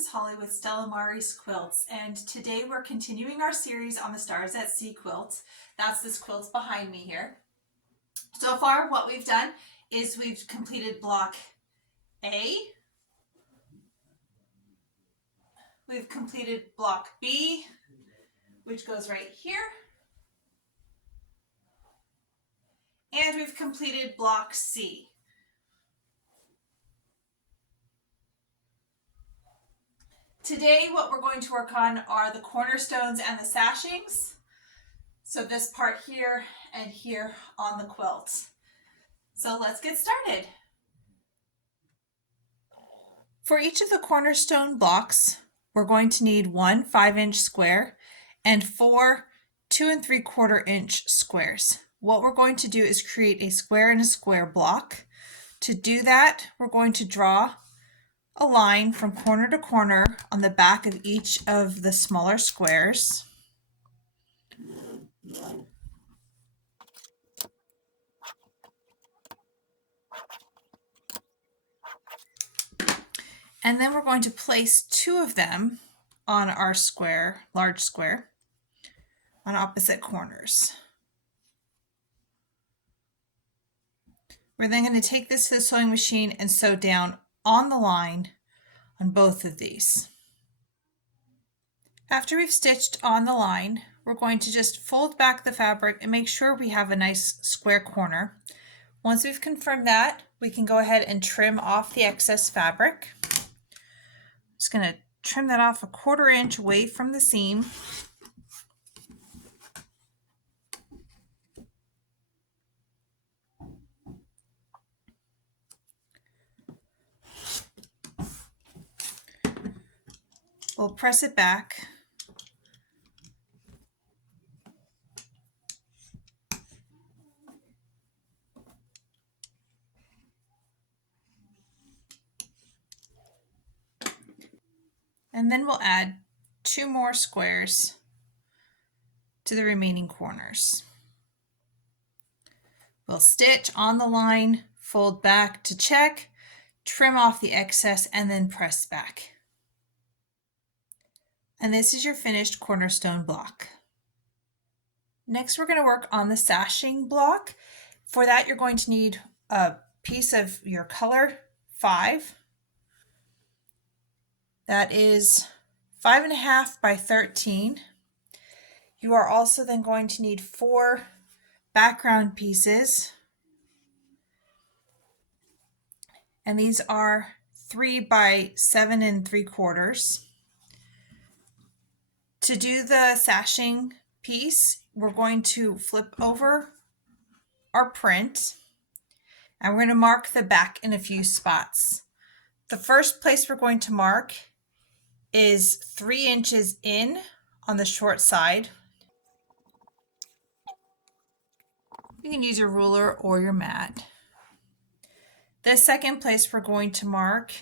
is Holly with Stella Mari's Quilts, and today we're continuing our series on the Stars at Sea quilt. That's this quilt behind me here. So far what we've done is we've completed block A, we've completed block B, which goes right here, and we've completed block C. Today what we're going to work on are the cornerstones and the sashings. So this part here and here on the quilt. So let's get started. For each of the cornerstone blocks, we're going to need one 5-inch square and four 2 3/4 inch squares. What we're going to do is create a square and a square block. To do that, we're going to draw a line from corner to corner on the back of each of the smaller squares. And then we're going to place two of them on our square, large square, on opposite corners. We're then going to take this to the sewing machine and sew down on the line on both of these. After we've stitched on the line, we're going to just fold back the fabric and make sure we have a nice square corner. Once we've confirmed that, we can go ahead and trim off the excess fabric. I'm just going to trim that off 1/4 inch away from the seam. We'll press it back. And then we'll add 2 more squares to the remaining corners. We'll stitch on the line, fold back to check, trim off the excess, and then press back. And this is your finished cornerstone block. Next, we're going to work on the sashing block. For that, you're going to need a piece of your color 5. That is 5.5 by 13. You are also then going to need 4 background pieces. And these are 3 by 7 3/4. To do the sashing piece, we're going to flip over our print and we're going to mark the back in a few spots. The first place we're going to mark is 3 inches in on the short side. You can use your ruler or your mat. The second place we're going to mark,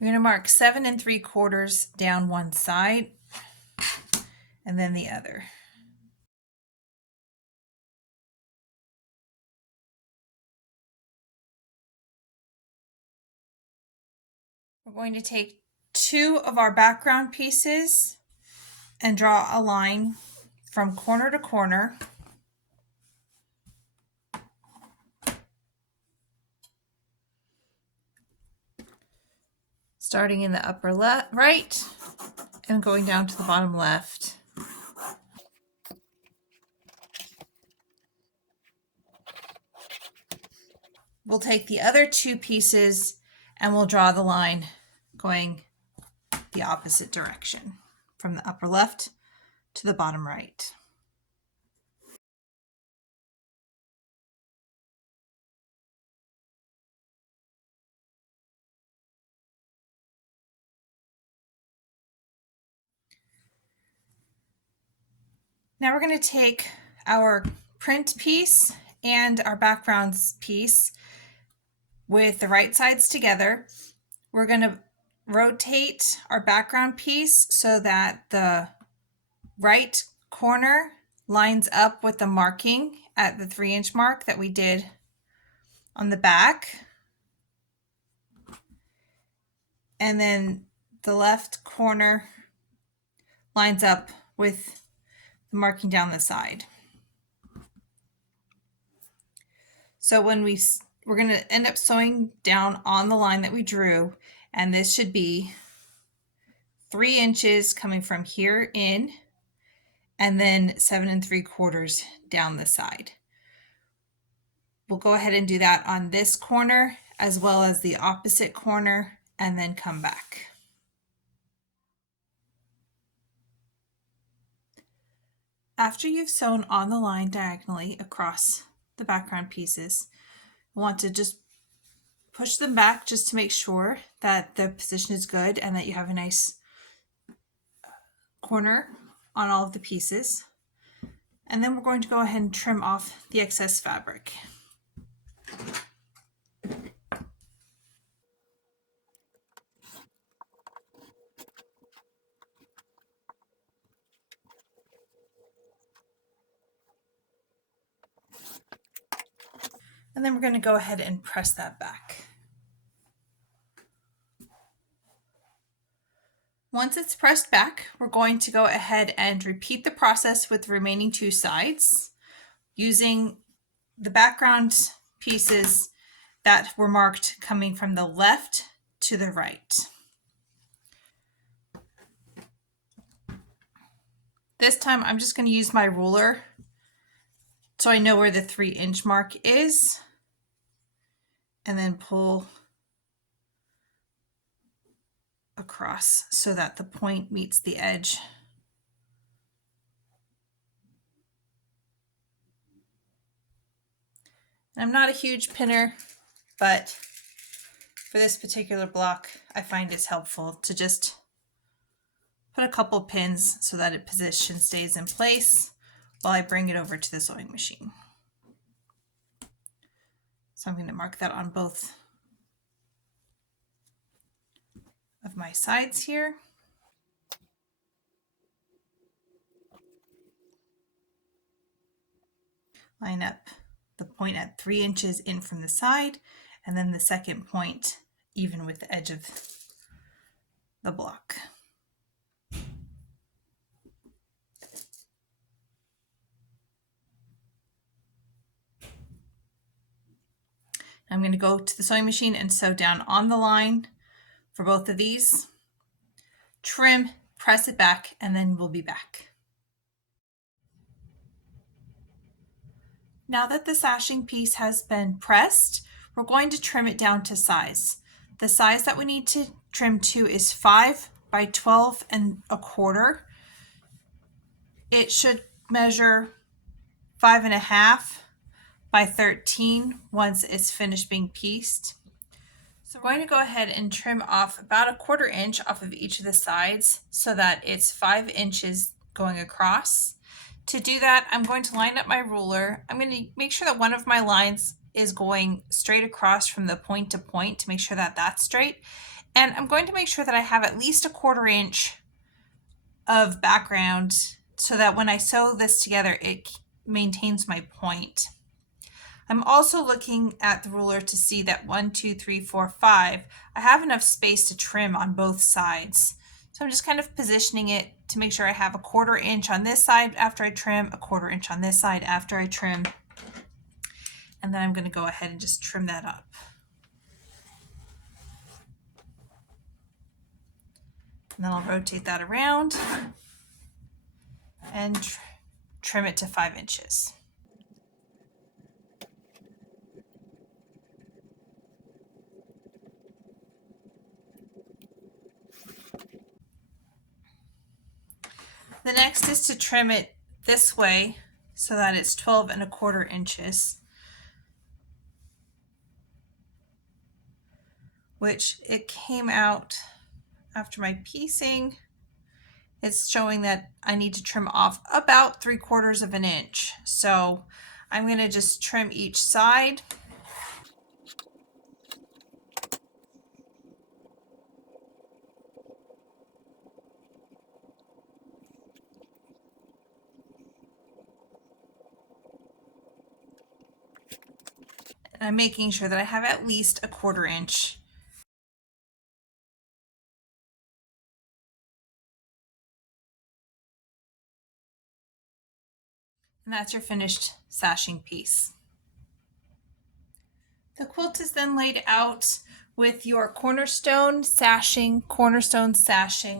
7 3/4 down one side and then the other. We're going to take 2 of our background pieces and draw a line from corner to corner. Starting in the upper left, right, and going down to the bottom left. We'll take the other 2 pieces and we'll draw the line going the opposite direction from the upper left to the bottom right. Now we're going to take our print piece and our backgrounds piece with the right sides together. We're going to rotate our background piece so that the right corner lines up with the marking at the 3-inch mark that we did on the back. And then the left corner lines up with the marking down the side. So when we're going to end up sewing down on the line that we drew, and this should be 3 inches coming from here in, and then 7 3/4 down the side. We'll go ahead and do that on this corner as well as the opposite corner, and then come back. After you've sewn on the line diagonally across the background pieces, you want to just push them back just to make sure that the position is good and that you have a nice corner on all of the pieces. And then we're going to go ahead and trim off the excess fabric. And then we're going to go ahead and press that back. Once it's pressed back, we're going to go ahead and repeat the process with the remaining 2 sides using the background pieces that were marked coming from the left to the right. This time I'm just going to use my ruler so I know where the 3-inch mark is, and then pull across so that the point meets the edge. I'm not a huge pinner, but for this particular block, I find it's helpful to just put a couple pins so that its position stays in place while I bring it over to the sewing machine. So I'm going to mark that on both of my sides here. Line up the point at 3 inches in from the side, and then the second point even with the edge of the block. I'm going to go to the sewing machine and sew down on the line for both of these, trim, press it back, and then we'll be back. Now that the sashing piece has been pressed, we're going to trim it down to size. The size that we need to trim to is 5 by 12 1/4. It should measure 5 1/2 by 13 once it's finished being pieced. So we're going to go ahead and trim off about 1/4 inch off of each of the sides so that it's 5 inches going across. To do that, I'm going to line up my ruler. I'm going to make sure that one of my lines is going straight across from the point to point to make sure that that's straight. And I'm going to make sure that I have at least 1/4 inch of background so that when I sew this together, it maintains my point. I'm also looking at the ruler to see that 1, 2, 3, 4, 5, I have enough space to trim on both sides. So I'm just kind of positioning it to make sure I have 1/4 inch on this side after I trim, 1/4 inch on this side after I trim. And then I'm going to go ahead and just trim that up. And then I'll rotate that around and trim it to 5 inches. The next is to trim it this way so that it's 12 1/4 inches, which it came out after my piecing. It's showing that I need to trim off about 3/4 of an inch. So I'm going to just trim each side. And I'm making sure that I have at least 1/4 inch And that's your finished sashing piece. The quilt is then laid out with your cornerstone sashing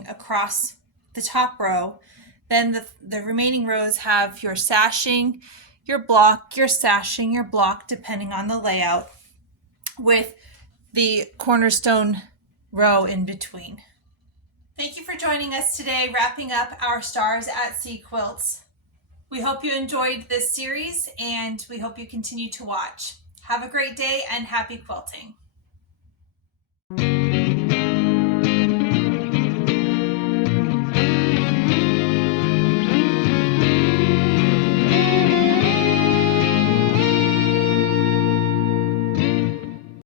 across the top row. Then the remaining rows have your sashing, your block, your sashing, your block, depending on the layout, with the cornerstone row in between. Thank you for joining us today, wrapping up our Stars at Sea quilts. We hope you enjoyed this series and we hope you continue to watch. Have a great day and happy quilting.